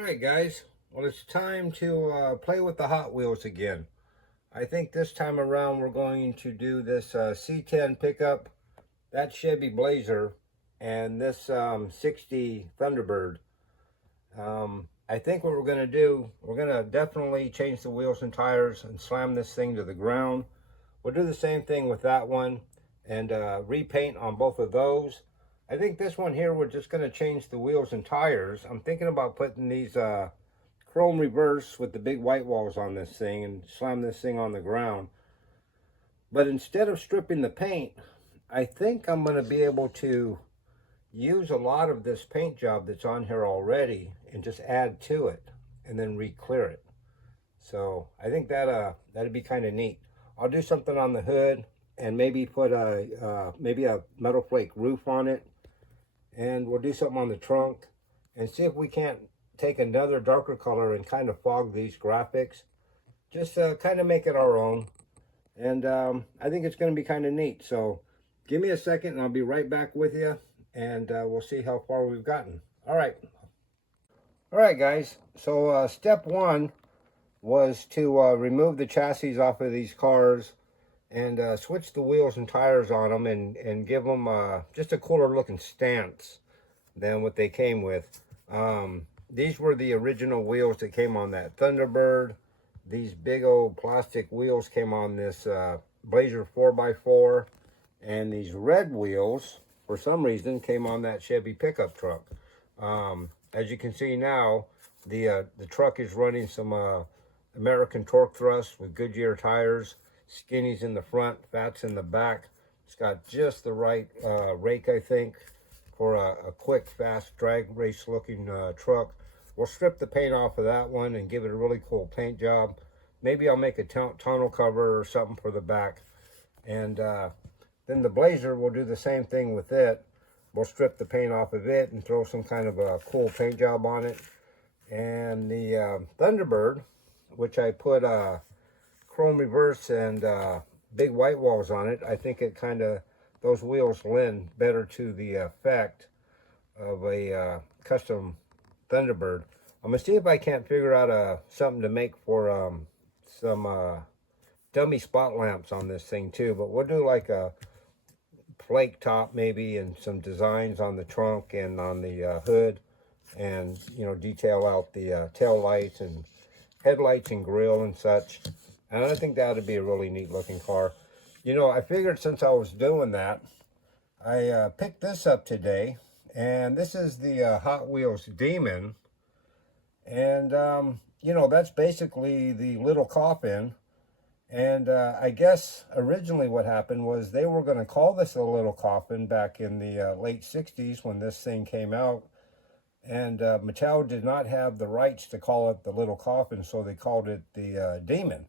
Alright guys, well it's time to play with the Hot Wheels again. I think this time around we're going to do this C10 pickup, that Chevy Blazer, and this 60 Thunderbird. I think what we're going to do, we're going to definitely change the wheels and tires and slam this thing to the ground. We'll do the same thing with that one and repaint on both of those. I think this one here, we're just going to change the wheels and tires. I'm thinking about putting these chrome reverse with the big white walls on this thing and slam this thing on the ground. But instead of stripping the paint, I think I'm going to be able to use a lot of this paint job that's on here already and just add to it and then re-clear it. So I think that'd be kind of neat. I'll do something on the hood and maybe put maybe a metal flake roof on it, and we'll do something on the trunk and see if we can't take another darker color and kind of fog these graphics, just kind of make it our own. And I think it's going to be kind of neat. So give me a second and I'll be right back with you, and we'll see how far we've gotten. All right guys, so step one was to remove the chassis off of these cars and switch the wheels and tires on them and give them just a cooler looking stance than what they came with. These were the original wheels that came on that Thunderbird. These big old plastic wheels came on this Blazer 4x4, and these red wheels for some reason came on that Chevy pickup truck. As you can see now, the truck is running some American torque thrust with Goodyear tires, skinnies in the front, fats in the back. It's got just the right rake, I think, for a quick, fast drag race looking truck. We'll strip the paint off of that one and give it a really cool paint job. Maybe I'll make a tonneau cover or something for the back. And then the Blazer, we'll do the same thing with it. We'll strip the paint off of it and throw some kind of a cool paint job on it. And the Thunderbird, which I put chrome reverse and big white walls on it, I think it kind of, those wheels lend better to the effect of a custom Thunderbird. I'm gonna see if I can't figure out something to make for some dummy spot lamps on this thing too, but we'll do like a flake top maybe and some designs on the trunk and on the hood, and detail out the tail lights and headlights and grill and such. And I think that would be a really neat looking car. I figured since I was doing that, I picked this up today, and this is the Hot Wheels Demon. And, that's basically the little coffin. And I guess originally what happened was they were going to call this a little coffin back in the late 60s when this thing came out. And Mattel did not have the rights to call it the little coffin, so they called it the Demon.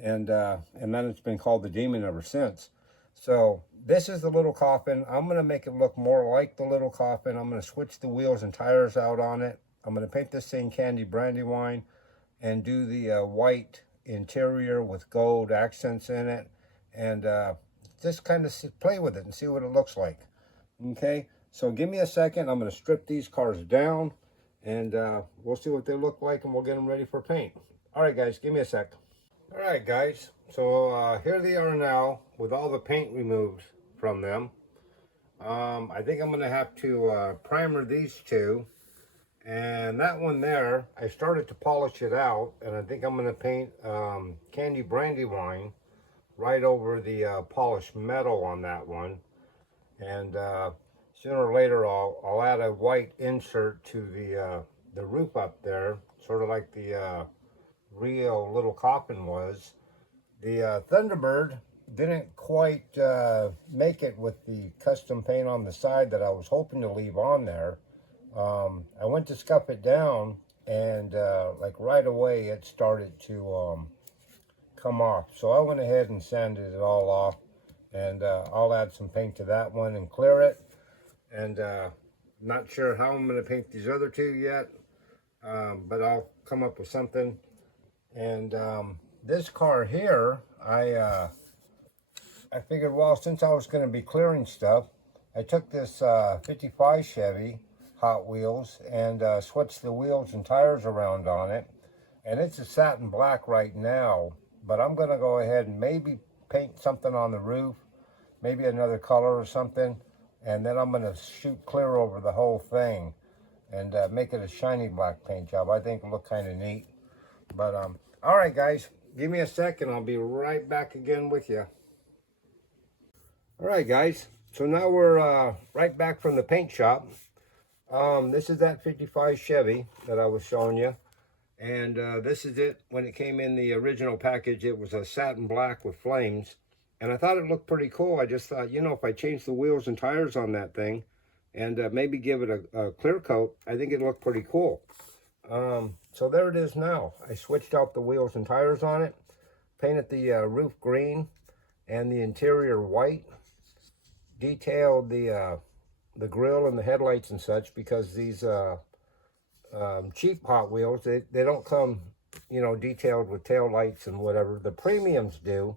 And then it's been called the Demon ever since. So this is the little coffin. I'm going to make it look more like the little coffin. I'm going to switch the wheels and tires out on it. I'm going to paint this thing candy brandywine and do the white interior with gold accents in it, and just kind of play with it and see what it looks like. Okay, so give me a second. I'm going to strip these cars down, and we'll see what they look like, and we'll get them ready for paint. All right guys, give me a sec. All right guys, so here they are now with all the paint removed from them. I think I'm going to have to primer these two. And that one there, I started to polish it out, and I think I'm going to paint candy brandywine right over the polished metal on that one. And sooner or later, I'll add a white insert to the roof up there, sort of like the real little coffin was. The Thunderbird didn't quite make it with the custom paint on the side that I was hoping to leave on there. I went to scuff it down, and like right away it started to come off. So I went ahead and sanded it all off, and I'll add some paint to that one and clear it. And not sure how I'm going to paint these other two yet, but I'll come up with something. And this car here, I figured, well, since I was going to be clearing stuff, I took this 55 Chevy Hot Wheels and switched the wheels and tires around on it. And it's a satin black right now, but I'm going to go ahead and maybe paint something on the roof, maybe another color or something, and then I'm going to shoot clear over the whole thing and make it a shiny black paint job. I think it'll look kind of neat. But all right, guys, give me a second. I'll be right back again with you. All right, guys, so now we're right back from the paint shop. This is that 55 Chevy that I was showing you. And this is it. When it came in the original package, it was a satin black with flames. And I thought it looked pretty cool. I just thought, you know, if I change the wheels and tires on that thing and maybe give it a clear coat, I think it'd look pretty cool. So there it is now. I switched out the wheels and tires on it, painted the roof green and the interior white, detailed the grill and the headlights and such, because these cheap Hot Wheels, they don't come, you know, detailed with tail lights and whatever. The premiums do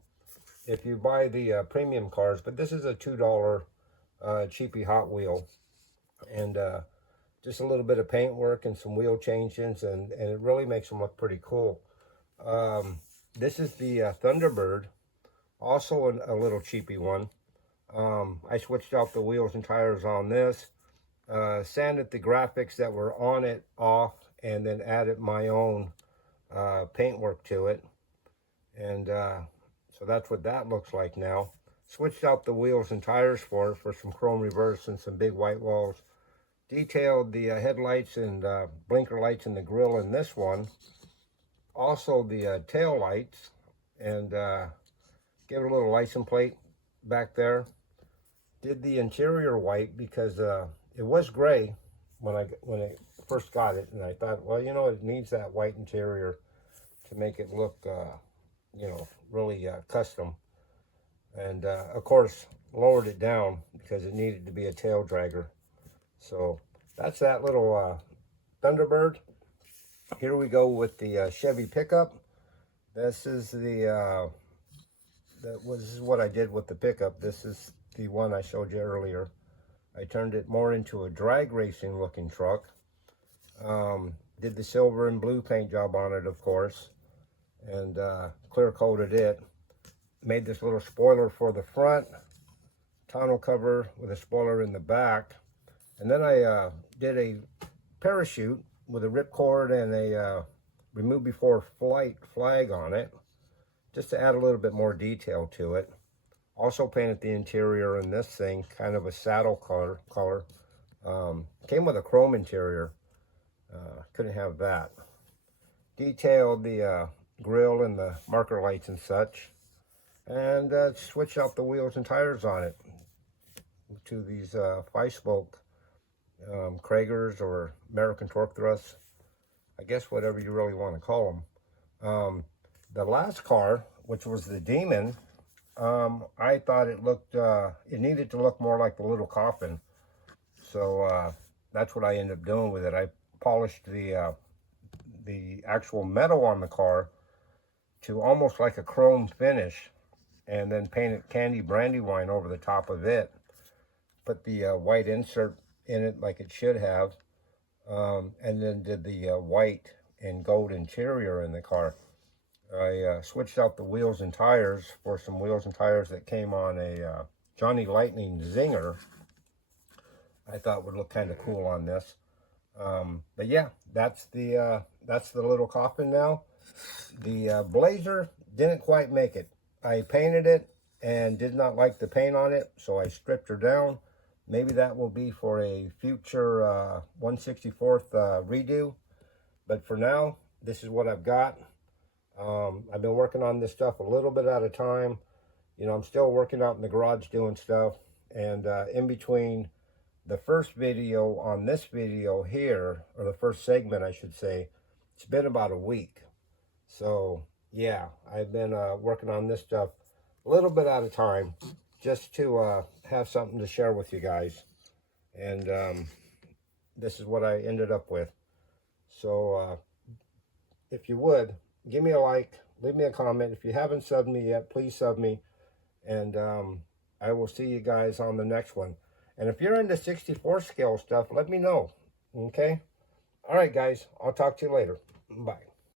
if you buy the premium cars, but this is a $2 cheapy Hot Wheel, and just a little bit of paint work and some wheel changes, and it really makes them look pretty cool. This is the Thunderbird, also a little cheapy one. I switched out the wheels and tires on this, sanded the graphics that were on it off, and then added my own paintwork to it. And so that's what that looks like now. Switched out the wheels and tires for some chrome reverse and some big white walls. Detailed the headlights and blinker lights in the grill in this one. Also the tail lights, and gave it a little license plate back there. Did the interior white because it was gray when I first got it, and I thought, well, you know, it needs that white interior to make it look, you know, really custom. And of course, lowered it down because it needed to be a tail dragger. So that's that little Thunderbird. Here we go with the Chevy pickup. This is the this is what I did with the pickup. This is the one I showed you earlier. I turned it more into a drag racing looking truck. Did the silver and blue paint job on it, of course, and clear coated it. Made this little spoiler for the front, tonneau cover with a spoiler in the back, and then I did a parachute with a ripcord and a remove before flight flag on it, just to add a little bit more detail to it. Also painted the interior in this thing, kind of a saddle color. Came with a chrome interior. Couldn't have that. Detailed the grill and the marker lights and such. And switched out the wheels and tires on it to these 5-spoke Kragers or American Torque Thrusts. I guess whatever you really want to call them. The last car, which was the Demon, I thought it looked, it needed to look more like the little coffin. So that's what I ended up doing with it. I polished the actual metal on the car to almost like a chrome finish, and then painted candy brandywine over the top of it. Put the white insert in it like it should have, and then did the white and gold interior in the car. I switched out the wheels and tires for some wheels and tires that came on a Johnny Lightning Zinger. I thought would look kind of cool on this. But yeah, that's the little coffin now. The Blazer didn't quite make it. I painted it and did not like the paint on it, so I stripped her down. Maybe that will be for a future 1/64th redo. But for now, this is what I've got. I've been working on this stuff a little bit at a time. You know, I'm still working out in the garage doing stuff. And in between the first video on this video here, or the first segment, I should say, it's been about a week. So, yeah, I've been working on this stuff a little bit at a time, just to have something to share with you guys. And this is what I ended up with. So, if you would, give me a like, leave me a comment. If you haven't subbed me yet, please sub me. And I will see you guys on the next one. And if you're into 64 scale stuff, let me know. Okay? All right, guys. I'll talk to you later. Bye.